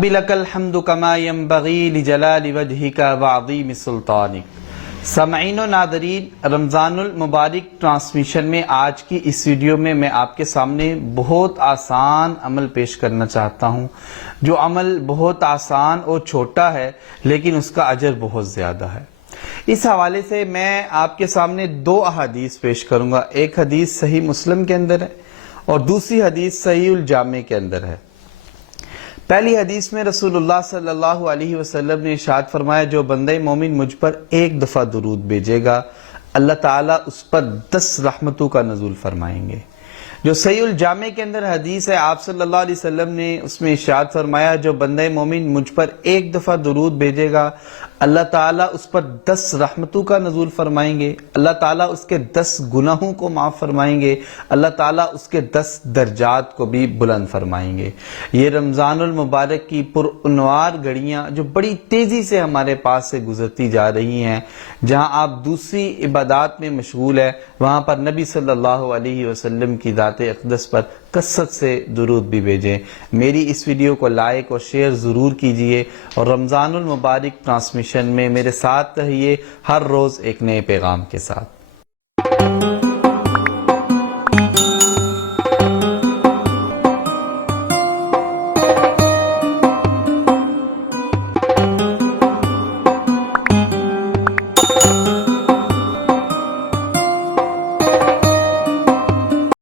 رب لک الحمد کما ینبغی لجلال وجہک وعظیم سلطانک۔ سامعین و ناظرین، رمضان المبارک ٹرانسمیشن میں آج کی اس ویڈیو میں آپ کے سامنے بہت آسان عمل پیش کرنا چاہتا ہوں، جو عمل بہت آسان اور چھوٹا ہے لیکن اس کا اجر بہت زیادہ ہے۔ اس حوالے سے میں آپ کے سامنے دو احادیث پیش کروں گا۔ ایک حدیث صحیح مسلم کے اندر ہے اور دوسری حدیث صحیح الجامع کے اندر ہے۔ پہلی حدیث میں رسول اللہ صلی اللہ علیہ وسلم نے ارشاد فرمایا، جو بندہ مومن مجھ پر ایک دفعہ درود بھیجے گا، اللہ تعالیٰ اس پر 10 رحمتوں کا نزول فرمائیں گے۔ جو صحیح الجامع کے اندر حدیث ہے، آپ صلی اللہ علیہ وسلم نے اس میں ارشاد فرمایا، جو بندہ مومن مجھ پر ایک دفعہ درود بھیجے گا، اللہ تعالیٰ اس پر 10 رحمتوں کا نزول فرمائیں گے، اللہ تعالیٰ اس کے 10 گناہوں کو معاف فرمائیں گے، اللہ تعالیٰ اس کے 10 درجات کو بھی بلند فرمائیں گے۔ یہ رمضان المبارک کی پرانوار گھڑیاں جو بڑی تیزی سے ہمارے پاس سے گزرتی جا رہی ہیں، جہاں آپ دوسری عبادات میں مشغول ہیں، وہاں پر نبی صلی اللہ علیہ وسلم کی ذات اقدس پر کثرت سے درود بھی بھیجیں۔ میری اس ویڈیو کو لائک اور شیئر ضرور کیجئے اور رمضان المبارک ٹرانسمیشن میں میرے ساتھ رہیے، ہر روز ایک نئے پیغام کے ساتھ۔